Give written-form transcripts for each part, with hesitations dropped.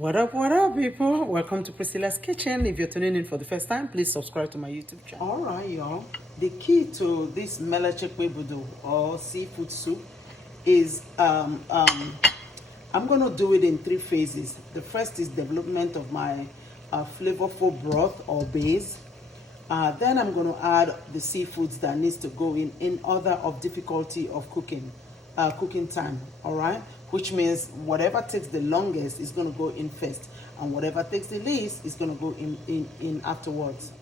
What up, people? Welcome to Priscilla's Kitchen. If you're tuning in for the first time, please subscribe to my YouTube channel. All right, y'all. The key to this Melechi ukpa-ibudu or seafood soup is I'm going to do it in 3 phases. The first is development of my flavorful broth or base. Then I'm going to add the seafoods that needs to go in order of difficulty of cooking time. All right, which means whatever takes the longest is going to go in first, and whatever takes the least is going to go in afterwards.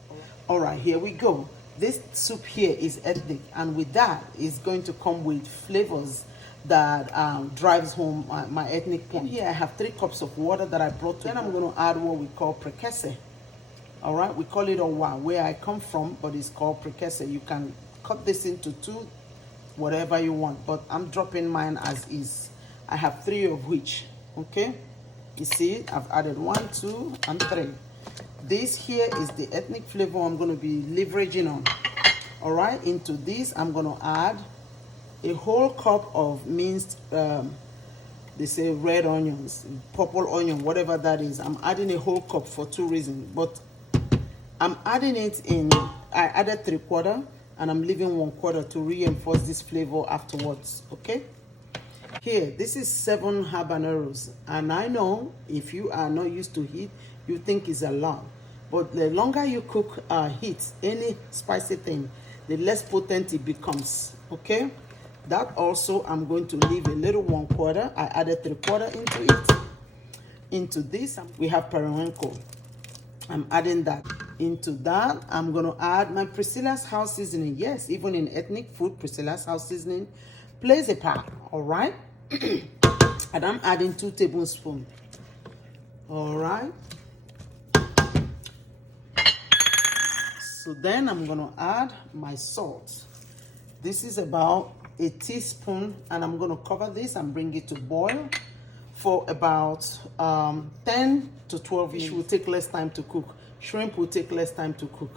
All right, here we go. This soup here is ethnic, and with that is going to come with flavors that drives home my ethnic point. Here I have 3 cups of water that I brought. Then I'm going to add what we call prekese. All right, we call it owa where I come from, but it's called prekese. You can cut this into 2, whatever you want, but I'm dropping mine as is. I have 3 of which. Okay, you see I've added 1, 2, and 3. This here is the ethnic flavor I'm going to be leveraging on. All right, into this I'm going to add a whole cup of minced they say red onions, purple onion, whatever that is. I'm adding a whole cup for 2 reasons, but I'm adding it in, I added 3/4 and I'm leaving 1/4 to reinforce this flavor afterwards. Okay, here this is 7 habaneros, and I know if you are not used to heat, you think it's a lot, but the longer you cook heat any spicy thing, the less potent it becomes. Okay, that also I'm going to leave a little 1/4. I added 3/4 into it. Into this we have periwinkle. I'm adding that. Into that I'm going to add my Priscilla's house seasoning. Yes, even in ethnic food, Priscilla's house seasoning plays a part. All right. And I'm adding 2 tablespoons. All right. So then I'm going to add my salt. This is about a teaspoon, and I'm going to cover this and bring it to boil for about 10 to 12 minutes. Fish will take less time to cook. Shrimp will take less time to cook.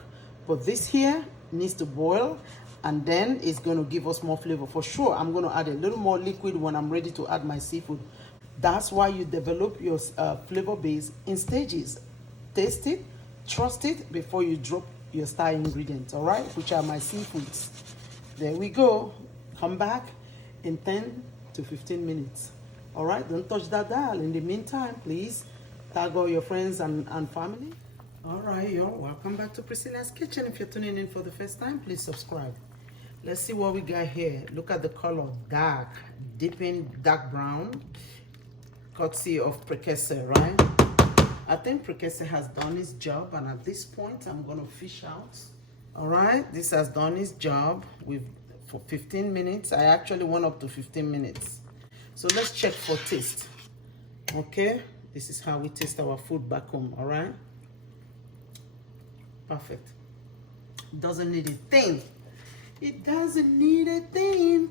But this here needs to boil, and then it's going to give us more flavor. For sure, I'm going to add a little more liquid when I'm ready to add my seafood. That's why you develop your flavor base in stages. Taste it, trust it before you drop your star ingredients, all right, which are my seafoods. There we go. Come back in 10 to 15 minutes. All right, don't touch that dial. In the meantime, please tag all your friends and family. All right, y'all, welcome back to Priscilla's Kitchen. If you're tuning in for the first time, please subscribe. Let's see what we got here. Look at the color, dark, deepen dark brown, courtesy of prekese, right? I think prekese has done its job, and at this point I'm going to fish out. All right, this has done its job for 15 minutes. I actually went up to 15 minutes. So let's check for taste. Okay, this is how we taste our food back home. All right, perfect. Doesn't need a thing. It doesn't need a thing.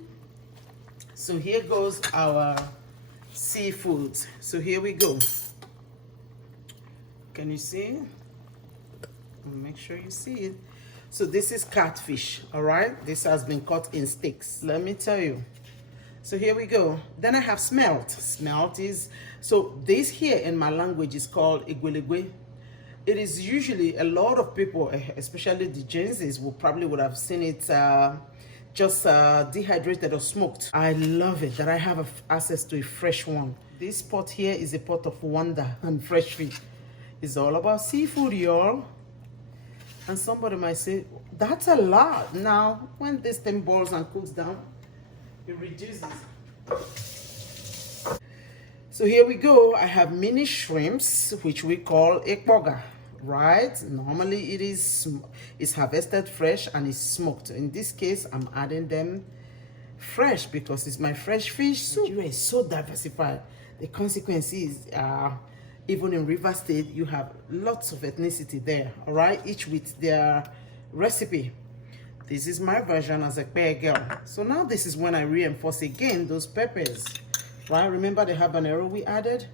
So here goes our seafoods. So here we go. Can you see? Make sure you see it. So this is catfish. All right, this has been cut in sticks. Let me tell you. So here we go. Then I have smelt. Smelt is, so this here in my language is called igwelegwe. It is usually, a lot of people, especially the Gen Zs, would have seen it just dehydrated or smoked. I love it that I have access to a fresh one. This pot here is a pot of wonder and fresh fish. It's all about seafood, y'all. And somebody might say, that's a lot. Now, when this thing boils and cooks down, it reduces. So here we go. I have mini shrimps, which we call ekboga, right? Normally it's harvested fresh and it's smoked. In this case, I'm adding them fresh because it's my fresh fish soup. Nigeria is so diversified. The consequence is, even in River State, you have lots of ethnicity there, all right? Each with their recipe. This is my version as a pear girl. So now this is when I reinforce again those peppers, right? Remember the habanero we added?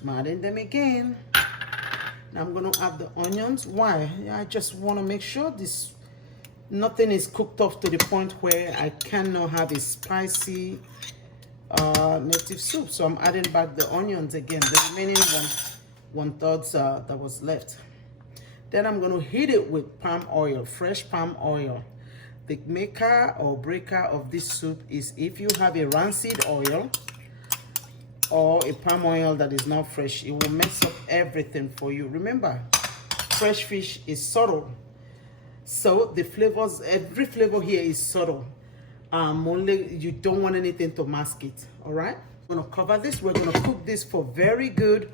I'm adding them again. Now I'm gonna add the onions. Why? I just wanna make sure nothing is cooked off to the point where I cannot have a spicy native soup. So I'm adding back the onions again, the remaining one. 1/3 that was left. Then I'm going to heat it with palm oil, fresh palm oil. The maker or breaker of this soup is if you have a rancid oil or a palm oil that is not fresh, it will mess up everything for you. Remember, fresh fish is subtle. So the flavors, every flavor here is subtle. Only you don't want anything to mask it. All right, I'm going to cover this. We're going to cook this for very good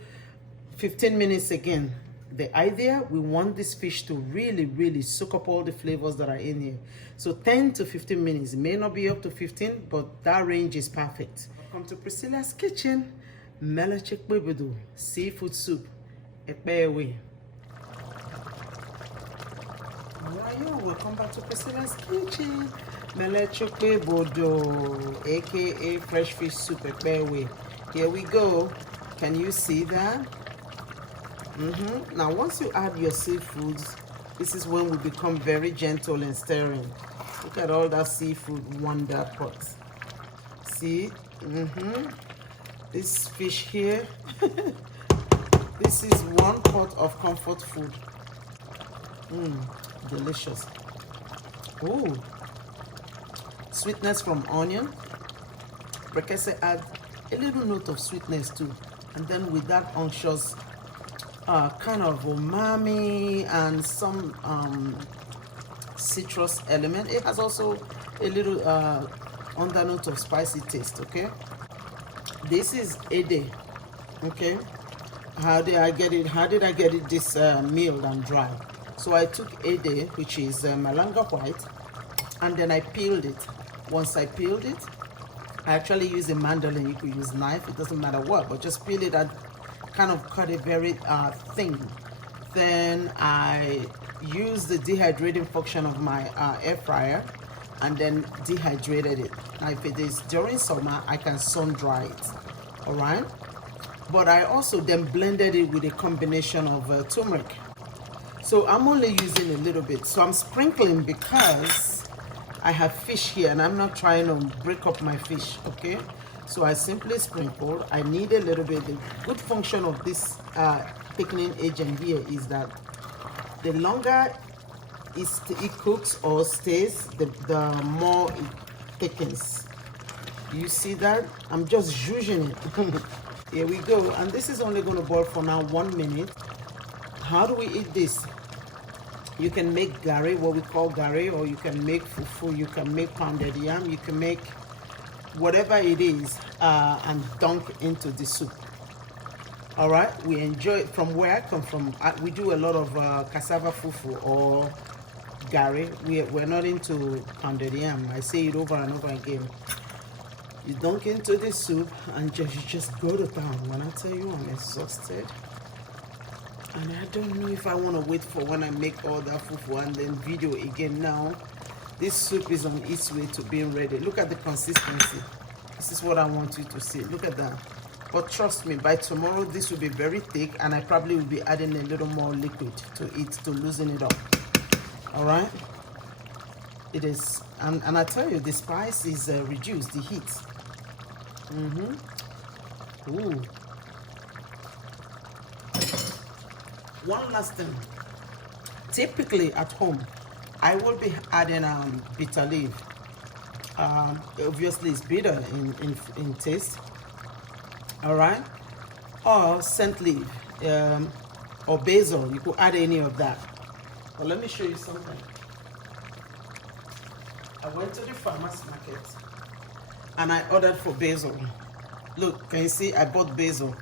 15 minutes again. The idea, we want this fish to really soak up all the flavors that are in here. So 10 to 15 minutes. It may not be up to 15, but that range is perfect. Welcome to Priscilla's Kitchen. Melechi ukpa-ibudu seafood soup. Ekpewe. Alright, yo, welcome back to Priscilla's Kitchen. Melechi ukpa-ibudu, aka fresh fish soup. Ekpewe. Here we go. Can you see that? Now, once you add your seafoods, this is when we become very gentle and stirring. Look at all that seafood wonder pot. See? This fish here. This is one pot of comfort food. Delicious. Oh, sweetness from onion. Prekese add a little note of sweetness too, and then with that unctuous kind of umami and some citrus element. It has also a little undernote of spicy taste. Okay, this is ede. Okay, how did I get it? How did I get it this milled and dry? So I took ede, which is malanga white, and then I peeled it. Once I peeled it, I actually use a mandolin. You could use knife, it doesn't matter what, but just peel it and kind of cut it very thin. Then I use the dehydrating function of my air fryer and then dehydrated it. Now if it is during summer, I can sun dry it. All right, but I also then blended it with a combination of turmeric. So I'm only using a little bit, so I'm sprinkling because I have fish here and I'm not trying to break up my fish. Okay, so I simply sprinkled. I need a little bit. The good function of this thickening agent here is that the longer it cooks or stays, the more it thickens. You see that? I'm just zhuzhing it. Here we go. And this is only going to boil for now 1 minute. How do we eat this? You can make gari, what we call gari, or you can make fufu, you can make pounded yam, you can make whatever it is and dunk into the soup. All right, we enjoy it. From where I come from, we do a lot of cassava fufu or gari. We're not into pounded yam. I say it over and over again. You dunk into the soup and you just go to town. When I tell you I'm exhausted, and I don't know if I want to wait for when I make all that fufu and then video again. Now this soup is on its way to being ready. Look at the consistency. This is what I want you to see. Look at that. But trust me, by tomorrow this will be very thick and I probably will be adding a little more liquid to it to loosen it up. All right, it is, and I tell you, the spice is reduced, the heat. Ooh. One last thing. Typically at home, I will be adding bitter leaf. Obviously, it's bitter in taste. All right, or scent leaf, or basil. You could add any of that. But let me show you something. I went to the farmer's market and I ordered for basil. Look, can you see? I bought basil.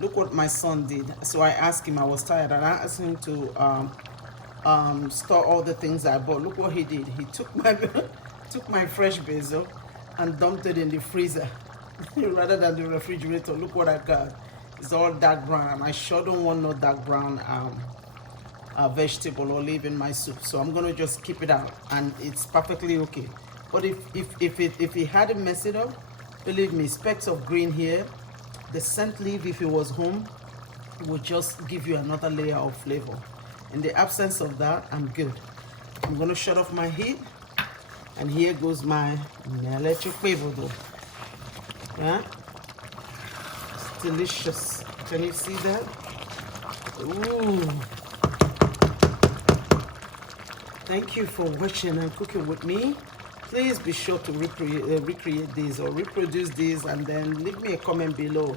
Look what my son did. So I asked him, I was tired, and I asked him to store all the things I bought. Look what he did. He took my fresh basil and dumped it in the freezer rather than the refrigerator. Look what I got. It's all dark brown, and I sure don't want no dark brown vegetable or leaf in my soup. So I'm gonna just keep it out, and it's perfectly okay. But if he hadn't messed it up, believe me, specks of green here. The scent leaf, if it was home, would just give you another layer of flavor. In the absence of that, I'm good. I'm gonna shut off my heat, and here goes my Melechi ukpa-ibudu. Yeah, it's delicious. Can you see that? Ooh. Thank you for watching and cooking with me. Please be sure to recreate this or reproduce this, and then leave me a comment below.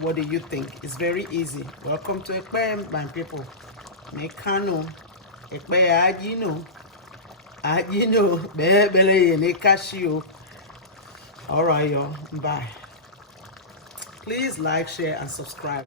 What do you think? It's very easy. Welcome to Ekpe, my people. Mekano, Ekpe Ajino, Ajino, Bebele, Nekashio. All right, y'all. Bye. Please like, share, and subscribe.